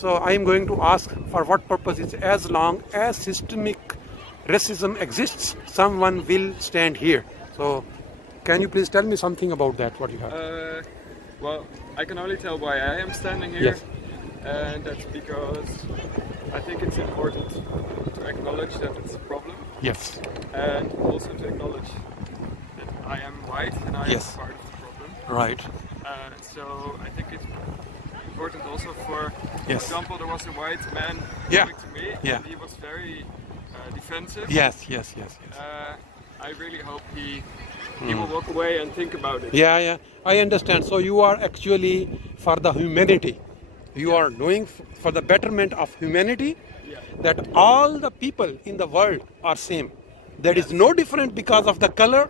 So I am going to ask for what purpose as long as systemic racism exists, someone will stand here. So can you please tell me something about that, what you have? Well, I can only tell why I am standing here. Yes. And that's because I think it's important to acknowledge that it's a problem. Yes. And also to acknowledge that I am white and I Yes. am part of the problem. Right. So I think it's important also for Yes. example, there was a white man Yeah. coming to me Yeah. and he was very defensive. Yes. I really hope he will walk away and think about it. Yeah. I understand. So you are actually for the humanity. You are doing for the betterment of humanity, that all the people in the world are same. There is no difference because of the color,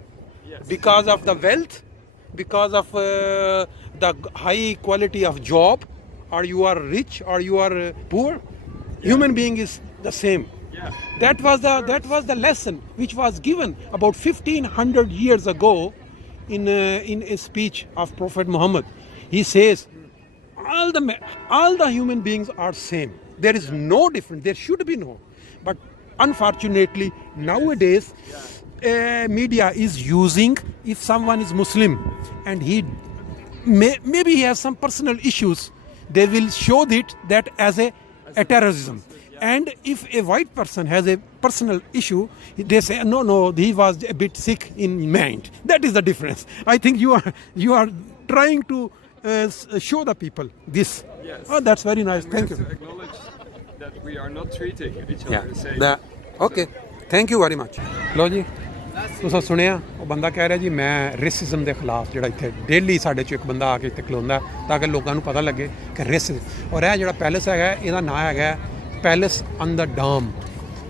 because of the wealth, because of the high quality of job, or you are rich or you are poor. Human being is the same. Yeah. That was the lesson which was given about 1500 years ago in a speech of Prophet Muhammad. He says all the human beings are same. There is no difference. There should be no. But unfortunately nowadays media is using, if someone is Muslim and he maybe he has some personal issues, they will show that as a terrorism. And if a white person has a personal issue, they say no, he was a bit sick in mind. That is the difference. I think you are trying to show the people this. Yes. Oh, that's very nice. And Thank we you. have to acknowledge that we are not treating each other Yeah. the same. Okay. Thank you very much. ਲੋ ਜੀ ਤੁਸੀਂ ਸੁਣਿਆ ਉਹ ਬੰਦਾ ਕਹਿ ਰਿਹਾ ਜੀ ਮੈਂ racism ਦੇ ਖਿਲਾਫ ਜਿਹੜਾ ਇੱਥੇ ਡੇਲੀ ਸਾਡੇ 'ਚ ਇੱਕ ਬੰਦਾ ਆ ਕੇ ਇੱਥੇ ਖਲੋਂਦਾ ਤਾਂ ਕਿ ਲੋਕਾਂ ਨੂੰ ਪਤਾ ਲੱਗੇ ਕਿ ਰੇਸਿਜ਼ਮ। ਔਰ ਇਹ ਜਿਹੜਾ ਪੈਲੇਸ ਹੈਗਾ ਇਹਦਾ ਨਾਂ ਹੈਗਾ ਪੈਲੇਸ ਔਨ ਦਾ ਡਾਮ।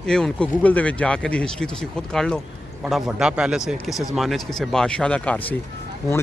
ਇਹ ਹੁਣ ਕੋਈ ਗੂਗਲ ਦੇ ਵਿੱਚ ਜਾ ਕੇ ਦੀ ਹਿਸਟਰੀ ਤੁਸੀਂ ਖੁਦ ਕੱਢ ਲਓ। ਬੜਾ ਵੱਡਾ ਪੈਲੇਸ ਹੈ, ਕਿਸੇ ਜ਼ਮਾਨੇ 'ਚ ਕਿਸੇ ਬਾਦਸ਼ਾਹ ਦਾ ਘਰ ਸੀ। ਹੁਣ